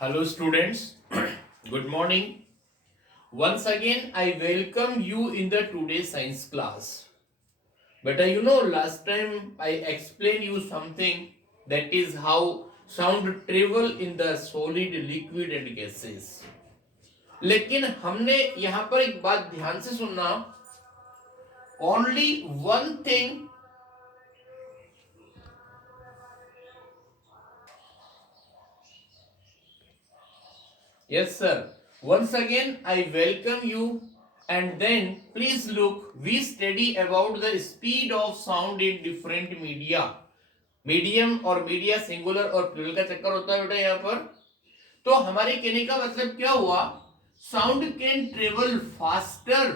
Hello, students. Good morning. Once again, I welcome you in the today's science class. But last time I explained you something that is how sound travel in the solid, liquid and gases. लेकिन हमने यहाँ पर एक बात ध्यान से सुनना. Only one thing. Yes, sir. Once again, I welcome you. And then, please look, we study about the speed of sound in different media. Medium और मीडिया सिंगुलर और प्लूरल का चक्कर होता है बेटा यहाँ पर. तो हमारे कहने का मतलब क्या हुआ? Sound can travel faster.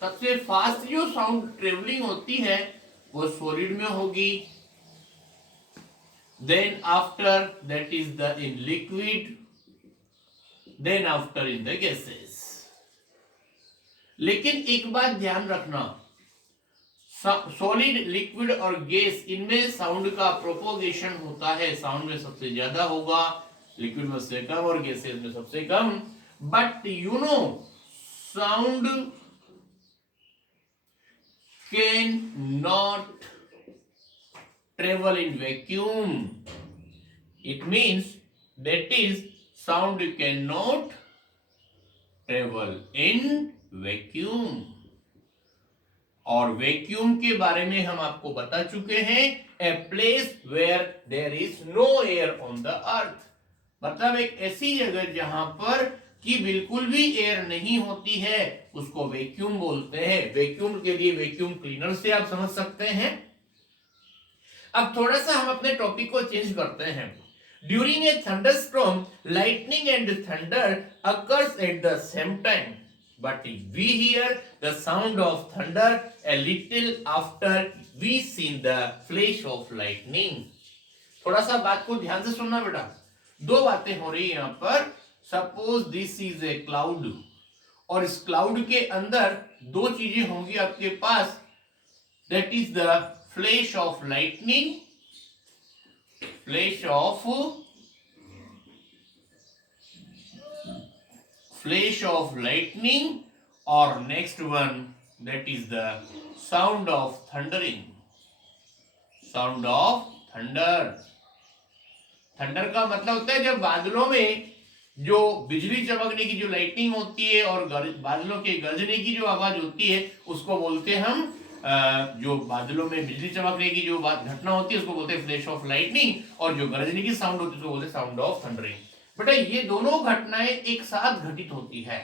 सबसे फास्ट जो साउंड ट्रेवलिंग होती है वो सॉलिड में होगी. Then after that is the in liquid. Then after in the gases. लेकिन एक बात ध्यान रखना, सॉलिड, लिक्विड और गैस, इनमें साउंड का प्रोपोगेशन होता है. साउंड में सबसे ज्यादा होगा, लिक्विड में सबसे कम और गैसेस में सबसे कम. But sound can not travel in vacuum. It means that is sound cannot travel in vacuum. और वैक्यूम के बारे में हम आपको बता चुके हैं. A place where there is no air on the earth. मतलब एक ऐसी जगह जहां पर कि बिल्कुल भी एयर नहीं होती है, उसको वैक्यूम बोलते हैं. वैक्यूम के लिए वैक्यूम क्लीनर से आप समझ सकते हैं. अब थोड़ा सा हम अपने टॉपिक को चेंज करते हैं. During a thunderstorm, lightning and thunder occurs at the same time. But we hear the sound of thunder a little after we see the flash of lightning. थोड़ा सा बात को ध्यान से सुनना बेटा. दो बातें हो रही है यहाँ पर. Suppose this is a cloud. और इस क्लाउड के अंदर दो चीजें होंगी आपके पास. That is the flash of lightning. Flash of lightning, or next one, that is the sound of thundering. Sound of thunder. Thunder का मतलब होता है जब बादलों में जो बिजली चमकने की जो लाइटनिंग होती है और बादलों के गरजने की जो आवाज होती है, उसको बोलते हैं हम जो बादलों में बिजली चमकने की जो घटना होती है उसको बोलते हैं फ्लैश ऑफ लाइटनिंग. और जो गरजने की साउंड होती है उसको बोलते हैं साउंड ऑफ थंडरिंग. बेटा ये दोनों घटनाएं एक साथ घटित होती है.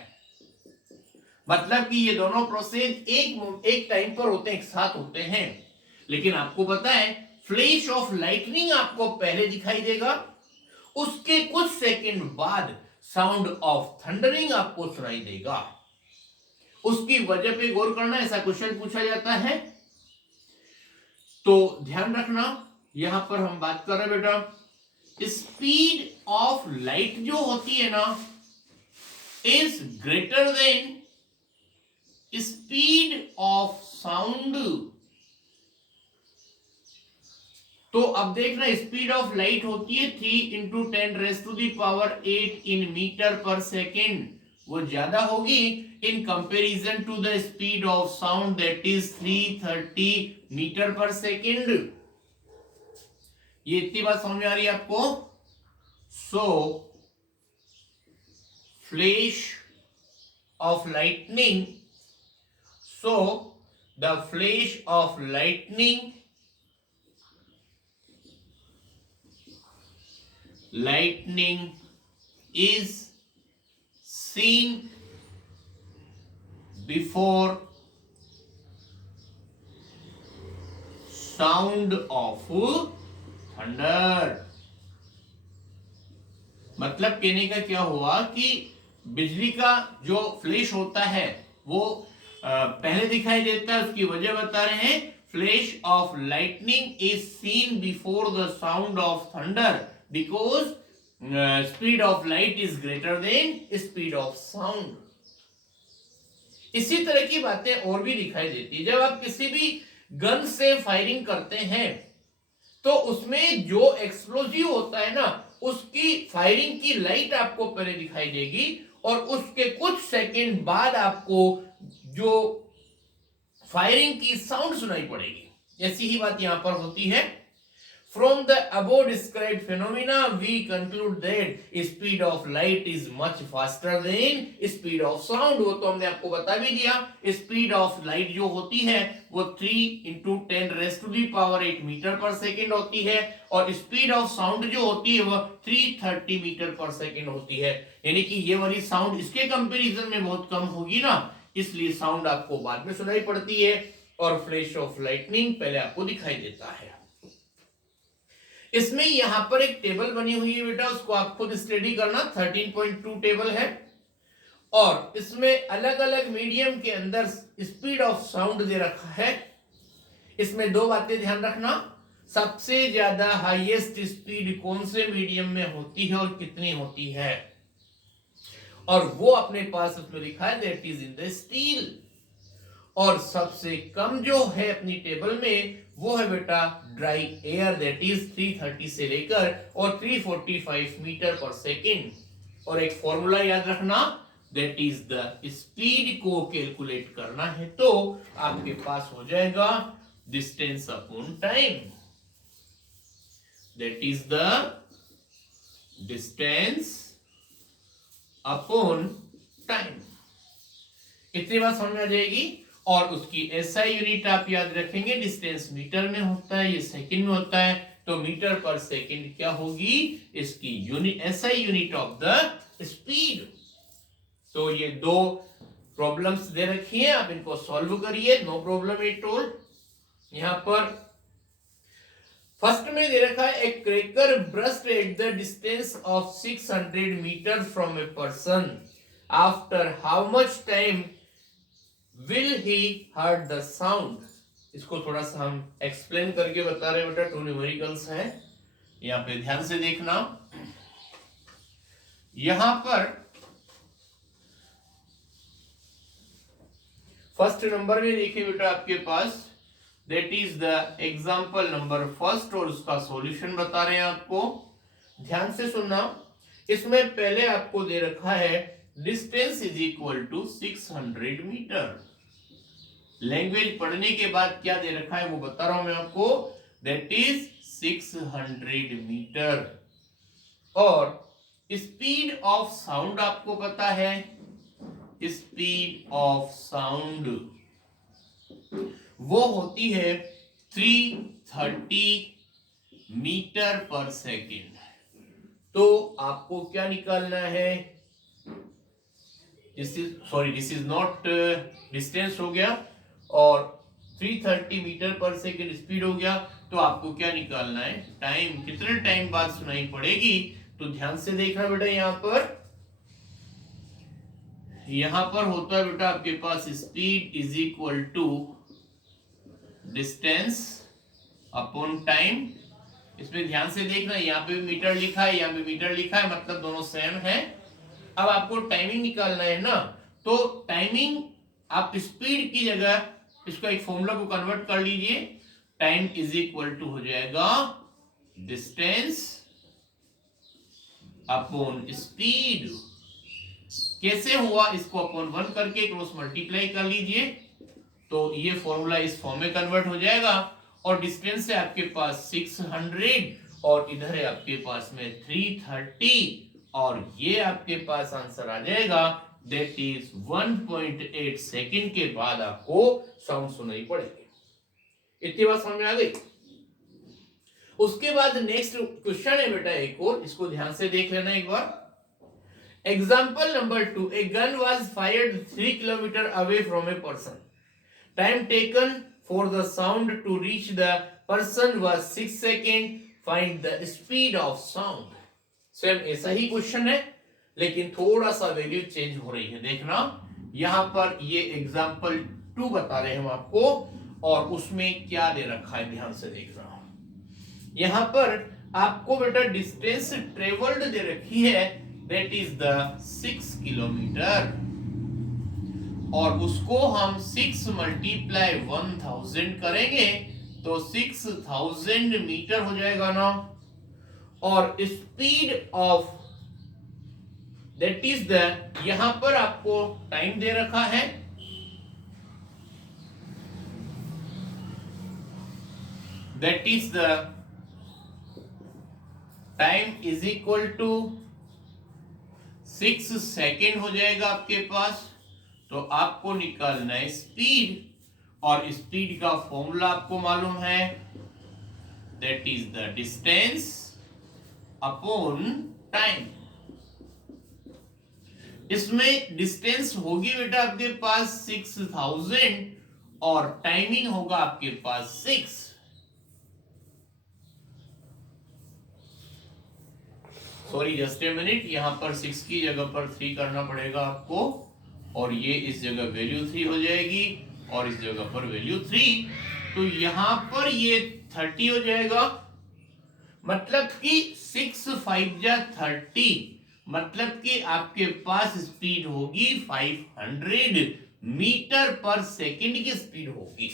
मतलब कि ये दोनों प्रोसेस एक टाइम पर होते हैं, एक साथ होते हैं. लेकिन आपको पता है फ्लैश ऑफ लाइटनिंग आपको पहले दिखाई देगा, उसके कुछ सेकंड बाद साउंड ऑफ थंडरिंग आपको सुनाई देगा. उसकी वजह पे गौर करना. ऐसा क्वेश्चन पूछा जाता है तो ध्यान रखना. यहां पर हम बात कर रहे हैं बेटा स्पीड ऑफ लाइट जो होती है ना is greater than speed of sound. तो अब देखना स्पीड ऑफ लाइट होती है 3 × 10⁸ इन मीटर पर सेकेंड. वो ज्यादा होगी in comparison to the speed of sound that is 330 metre पर सेकेंड. ये इतनी बात समझ में आ रही है आपको. So flash of lightning. So the flash of lightning is seen before sound of thunder. मतलब कहने का क्या हुआ कि बिजली का जो फ्लैश होता है वो पहले दिखाई देता है. उसकी वजह बता रहे हैं. Flash of lightning is seen before the sound of thunder because speed of light is greater than speed of sound. इसी तरह की बातें और भी दिखाई देती है. जब आप किसी भी गन से फायरिंग करते हैं तो उसमें जो एक्सप्लोजिव होता है ना उसकी फायरिंग की लाइट आपको पहले दिखाई देगी और उसके कुछ सेकंड बाद आपको जो फायरिंग की साउंड सुनाई पड़ेगी। ऐसी ही बात यहां पर होती है। From the above described phenomena, we conclude that speed of light is much faster than speed of sound. वो तो हमने आपको बता भी दिया। Speed of light जो होती है वो 3 into 10 raised to the power 8 metre पर सेकेंड होती है और speed of sound जो होती है वो 330 मीटर पर सेकेंड होती है। यानी कि ये वाली साउंड इसके कंपैरिजन में बहुत कम होगी ना, इसलिए साउंड आपको बाद में सुनाई पड़ती है और फ्लैश ऑफ लाइटनिंग पहले आपको दिखाई देता है। इसमें यहां पर एक टेबल बनी हुई है बेटा, उसको आप खुद स्टडी करना। 13.2 टेबल है और इसमें अलग अलग मीडियम के अंदर स्पीड ऑफ साउंड दे रखा है। इसमें दो बातें ध्यान रखना, सबसे ज्यादा हाईएस्ट स्पीड कौन से मीडियम में होती है और कितनी होती है, और वो अपने पास उसमें लिखा है that is in the steel. और सबसे कम जो है अपनी टेबल में वो है बेटा ड्राई एयर, दैट इज 330 से लेकर और 345 मीटर पर सेकेंड। और एक फॉर्मूला याद रखना, दैट इज द स्पीड को कैलकुलेट करना है तो आपके पास हो जाएगा distance upon time, that is the distance upon time. इतनी बात समझ में आ जाएगी। और उसकी एसआई यूनिट आप याद रखेंगे, डिस्टेंस मीटर में होता है, ये सेकंड में होता है, तो मीटर पर सेकंड क्या होगी इसकी unit, SI unit of the speed. तो ये दो प्रॉब्लम्स दे रखी हैं, आप इनको सॉल्व करिए, नो प्रॉब्लम एट ऑल। यहां पर फर्स्ट में दे रखा है a cracker burst at the distance of 600 metre from a person, after how much time will he heard the sound। इसको थोड़ा सा हम एक्सप्लेन करके बता रहे हैं बेटा, टू न्यूमेरिकल्स है, यहां पे ध्यान से देखना। यहां पर फर्स्ट नंबर में देखिए बेटा आपके पास that is the example number first और उसका सॉल्यूशन बता रहे हैं आपको, ध्यान से सुनना। इसमें पहले आपको दे रखा है distance is equal to 600 metre. Language पढ़ने के बाद क्या दे रखा है वो बता रहा हूं मैं आपको, दैट इज 600 मीटर। और स्पीड ऑफ साउंड आपको पता है, स्पीड ऑफ साउंड वो होती है 330 मीटर पर सेकेंड। तो आपको क्या निकालना है, दिस इज नॉट डिस्टेंस हो गया और 330 मीटर पर सेकेंड स्पीड हो गया, तो आपको क्या निकालना है टाइम, कितने टाइम बाद सुनाई पड़ेगी। तो ध्यान से देखना बेटा, यहां पर होता है बेटा आपके पास speed is equal to distance upon time. इसमें ध्यान से देखना, यहाँ पे भी मीटर लिखा है, यहाँ पे मीटर लिखा है, मतलब दोनों सेम है। अब आपको टाइमिंग निकालना है ना, तो टाइमिंग आप स्पीड की जगह इसका एक फॉर्मूला को कन्वर्ट कर लीजिए, टाइम इज इक्वल टू हो जाएगा डिस्टेंस अपॉन स्पीड। कैसे हुआ, इसको अपॉन 1 करके क्रॉस मल्टीप्लाई कर लीजिए, तो ये फॉर्मूला इस फॉर्म में कन्वर्ट हो जाएगा। और डिस्टेंस है आपके पास 600 और इधर है आपके पास में 330 और ये आपके पास आंसर आ जाएगा दैट इज 1.8 सेकंड के बाद आपको साउंड सुनाई पड़ेगी। इतनी बात समझ में आ गई। उसके बाद नेक्स्ट क्वेश्चन है बेटा एक और, इसको ध्यान से देख लेना एक बार। Example number 2, a gun was fired 3 kilometre away from a person, time taken for the sound to reach the person was 6 second, find the speed of sound. Same ऐसा ही क्वेश्चन है लेकिन थोड़ा सा वैल्यू चेंज हो रही है। देखना यहां पर ये एग्जांपल 2 बता रहे हैं हम आपको और उसमें क्या दे रखा है ध्यान से देखना। यहां पर आपको बेटा डिस्टेंस ट्रेवल्ड दे रखी है दैट इज द 6 किलोमीटर और उसको हम 6 मल्टीप्लाई 1000 करेंगे तो 6000 मीटर हो जाएगा ना। और speed of that is the, यहां पर आपको टाइम दे रखा है, that is the time is equal to 6 second हो जाएगा आपके पास। तो आपको निकालना है स्पीड, और स्पीड का फॉर्मूला आपको मालूम है, that is the distance upon time. इसमें डिस्टेंस होगी बेटा आपके पास 6000 और टाइमिंग होगा आपके पास 6। सॉरी जस्ट ए मिनट, यहां पर 6 की जगह पर 3 करना पड़ेगा आपको, और ये इस जगह वैल्यू 3 हो जाएगी और इस जगह पर वैल्यू 3, तो यहां पर ये 30 हो जाएगा। मतलब कि 6 5 जा 30, मतलब कि आपके पास स्पीड होगी 500 मीटर पर सेकंड की स्पीड होगी।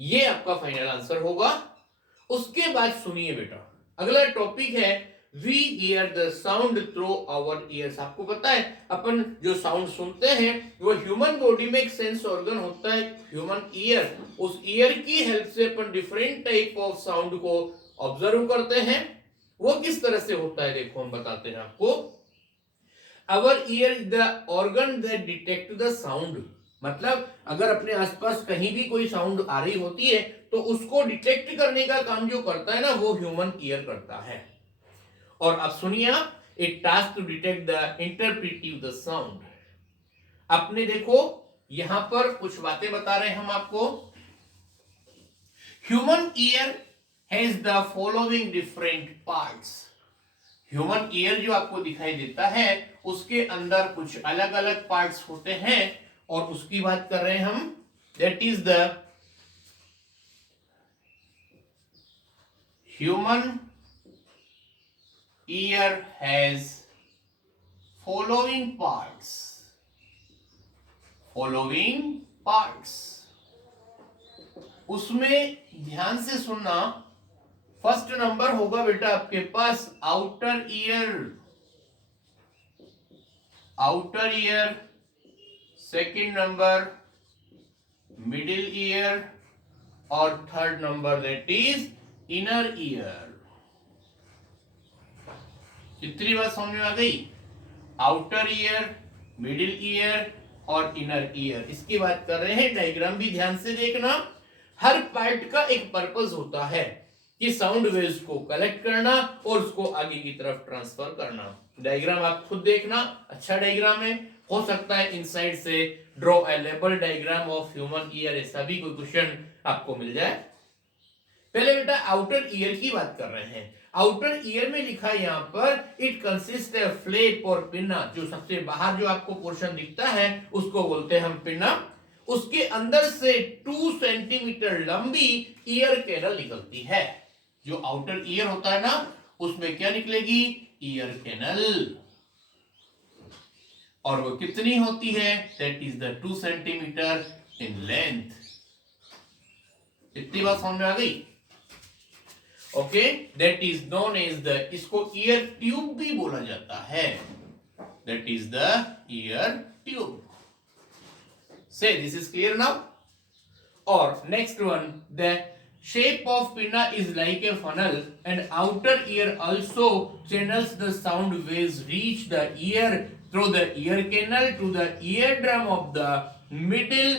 ये आपका फाइनल आंसर होगा। उसके बाद सुनिए बेटा, अगला टॉपिक है we hear the sound through our ears. आपको पता है अपन जो साउंड सुनते हैं वो ह्यूमन बॉडी में एक सेंस ऑर्गन होता है ह्यूमन ईयर, उस ईयर की हेल्प से अपन डिफरेंट टाइप ऑफ साउंड को ऑब्जर्व करते हैं। वो किस तरह से होता है देखो हम बताते हैं आपको। Our ear is the organ that detect the sound, मतलब अगर अपने आसपास कहीं भी कोई साउंड आ रही होती है तो उसको डिटेक्ट करने का काम जो करता है ना वो ह्यूमन ईयर करता है। और अब सुनिए, it task to detect the interpretive the sound. आपने देखो यहां पर कुछ बातें बता रहे हैं हम आपको। Human ear has the following different parts. Human ear जो आपको दिखाई देता है उसके अंदर कुछ अलग अलग पार्ट्स होते हैं, और उसकी बात कर रहे हैं हम, that is the human ear has following parts, following parts। उसमें ध्यान से सुनना, फर्स्ट नंबर होगा बेटा आपके पास outer ear, outer ear, second number middle ear, और third number that is inner ear. कितनी बात समझ में आ गई? आउटर ईयर, मिडिल ईयर और इनर ईयर, इसकी बात कर रहे हैं। डायग्राम भी ध्यान से देखना। हर पार्ट का एक पर्पस होता है कि साउंड वेव्स को कलेक्ट करना और उसको आगे की तरफ ट्रांसफर करना। डायग्राम आप खुद देखना, अच्छा डायग्राम है। हो सकता है इनसाइड से draw a label diagram of human ear, ऐसा भी कोई क्वेश्चन आपको मिल जाए। पहले बेटा आउटर ईयर की बात कर रहे हैं। आउटर ईयर में लिखा है यहां पर इट कंसिस्ट ऑफ फ्लैप और पिन्ना। जो सबसे बाहर जो आपको पोर्शन दिखता है उसको बोलते हैं हम पिन्ना। उसके अंदर से 2 सेंटीमीटर लंबी ईयर कैनल निकलती है। जो आउटर ईयर होता है ना उसमें क्या निकलेगी? Ear canal. और वो कितनी होती है? That is the 2 centimetre in length. इतनी बात समझ में आ गई? Okay, that is known as the, इसको ईयर ट्यूब भी बोला जाता है। That is the ear tube. So this is clear now. और next one, the shape of pinna is like a funnel and outer ear also channels the sound waves reach the ear through the ear canal to the eardrum of the middle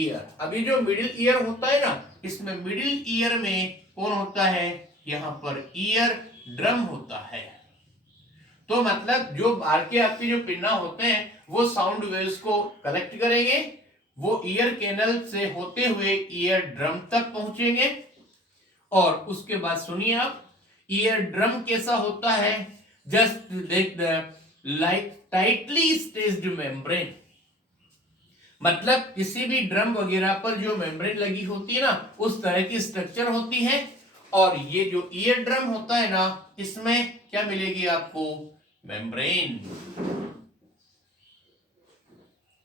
ear। अभी जो middle ear होता है ना, इसमें middle ear में कौन होता है? यहां पर ईयर ड्रम होता है। तो मतलब जो बाहर के आपके जो पिन्ना होते हैं वो साउंड वेव्स को कलेक्ट करेंगे, वो ईयर कैनल से होते हुए ईयर ड्रम तक पहुंचेंगे। और उसके बाद सुनिए आप, ईयर ड्रम कैसा होता है? Just like the like tightly staged membrane. मतलब किसी भी ड्रम वगैरह पर जो मेम्ब्रेन लगी होती है ना उस तरह की स्ट्रक्चर होती है। और ये जो ईयर ड्रम होता है ना इसमें क्या मिलेगी आपको? मेम्ब्रेन।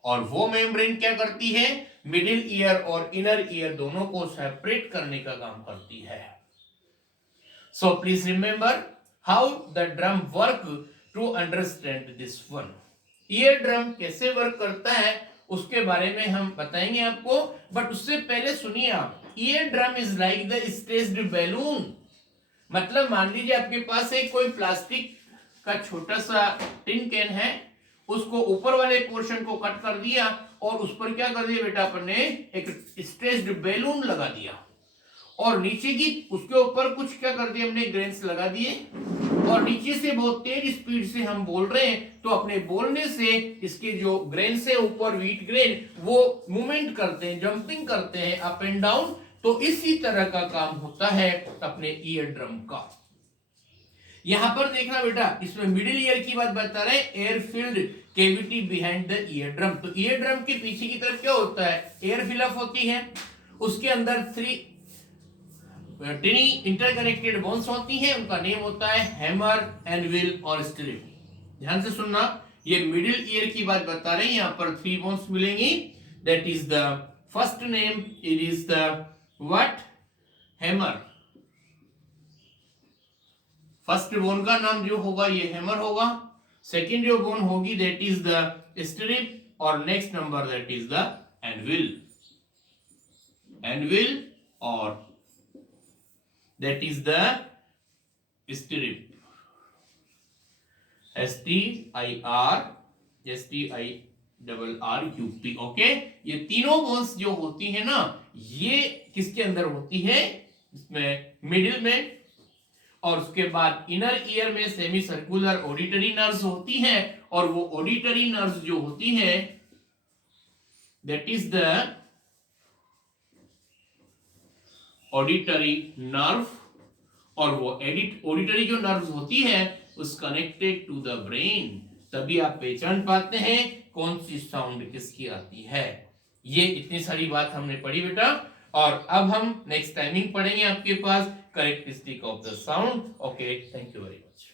और वो मेम्ब्रेन क्या करती है? मिडिल ईयर और इनर ईयर दोनों को सेपरेट करने का काम करती है। So please remember how the drum work to understand this one. Ear drum कैसे वर्क करता है उसके बारे में हम बताएंगे आपको, बट उससे पहले सुनिए आप, ear drum is like the stretched balloon. मतलब मान लीजिए आपके पास एक कोई प्लास्टिक का छोटा सा टिन कैन है, उसको ऊपर वाले पोर्शन को कट कर दिया और उस पर क्या कर दिया बेटा, अपन ने एक स्ट्रेच्ड बैलून लगा दिया, और नीचे की उसके ऊपर कुछ क्या कर दिया हमने, ग्रेन्स लगा दिए, और नीचे से बहुत तेज स्पीड से हम बोल रहे हैं, तो अपने बोलने से इसके जो ग्रेन्स है ऊपर व्हीट ग्रेन वो मूवमेंट करते हैं, जंपिंग करते हैं अप एंड डाउन। तो इसी तरह का काम होता है अपने ईयर ड्रम का। यहां पर देखना बेटा, इसमें मिडिल ईयर की बात बता रहे हैं, air filled cavity behind the ear drum. तो ईयर ड्रम के पीछे की तरफ क्या होता है, एयर फिलअप होती है, उसके अंदर 3 टिनी इंटरकनेक्टेड बोन्स होती हैं, उनका नेम होता है हैमर, एनविल और स्टिरिप। ध्यान से सुनना, ये मिडिल ईयर की बात बता रहे हैं, यहां पर 3 बोन्स मिलेंगी, that is the first name, it is the what, hammer. First bone का नाम जो होगा ये हैमर होगा, सेकंड जो बोन होगी दैट इज द स्टिरिप, और next number that is the anvil. Anvil और that is the stirrup, STIRUP। Okay, ये तीनों बोन्स जो होती है ना, ये किसके अंदर होती है, इसमें मिडिल में, और उसके बाद इनर ईयर में सेमी सर्कुलर ऑडिटरी नर्व्स होती हैं, और वो ऑडिटरी नर्व्स जो होती हैं that is the auditory nerve, और वो ऑडिटरी जो नर्व होती है उस कनेक्टेड टू द ब्रेन, तभी आप पहचान पाते हैं कौन सी साउंड किसकी आती है। ये इतनी सारी बात हमने पढ़ी बेटा, और अब हम नेक्स्ट टाइमिंग पढ़ेंगे आपके पास characteristic of the sound. Okay, thank you very much.